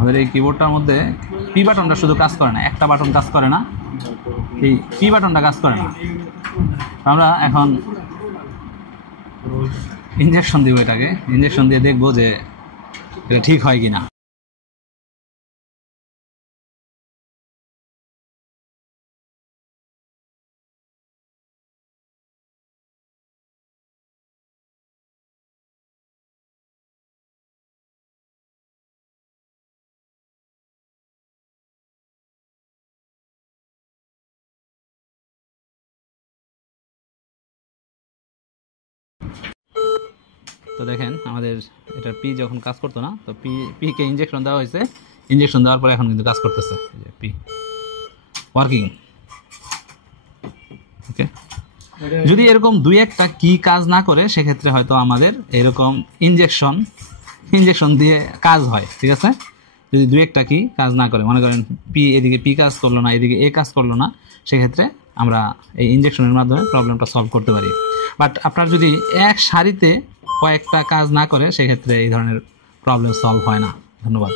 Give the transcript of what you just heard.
আমাদের এই কিবোর্ডটার মধ্যে পি বাটনটা শুধু কাজ করে না, একটা বাটন কাজ করে না, এই পি বাটনটা কাজ করে না। আমরা এখন ইনজেকশন দিব, এটাকে ইনজেকশন দিয়ে দেখবো যে এটা ঠিক হয় কিনা। তো দেখেন আমাদের এটার পি যখন কাজ করতো না, তো পিকে ইনজেকশন দেওয়া হয়েছে, ইনজেকশন দেওয়ার পরে এখন কিন্তু কাজ করতেছে, পি ওয়ার্কিং। ওকে, যদি এরকম দুই একটা কি কাজ না করে সেক্ষেত্রে হয়তো আমাদের এরকম ইনজেকশন দিয়ে কাজ হয়, ঠিক আছে। যদি দুই একটা কি কাজ না করে, মনে করেন পি এদিকে পি কাজ করলো না, এদিকে এ কাজ করলো না, সেক্ষেত্রে আমরা এই ইনজেকশনের মাধ্যমে প্রবলেমটা সলভ করতে পারি। বাট আপনার যদি এক সারিতে কয়েকটা কাজ না করে সেক্ষেত্রে এই ধরনের প্রবলেম সলভ হয় না। ধন্যবাদ।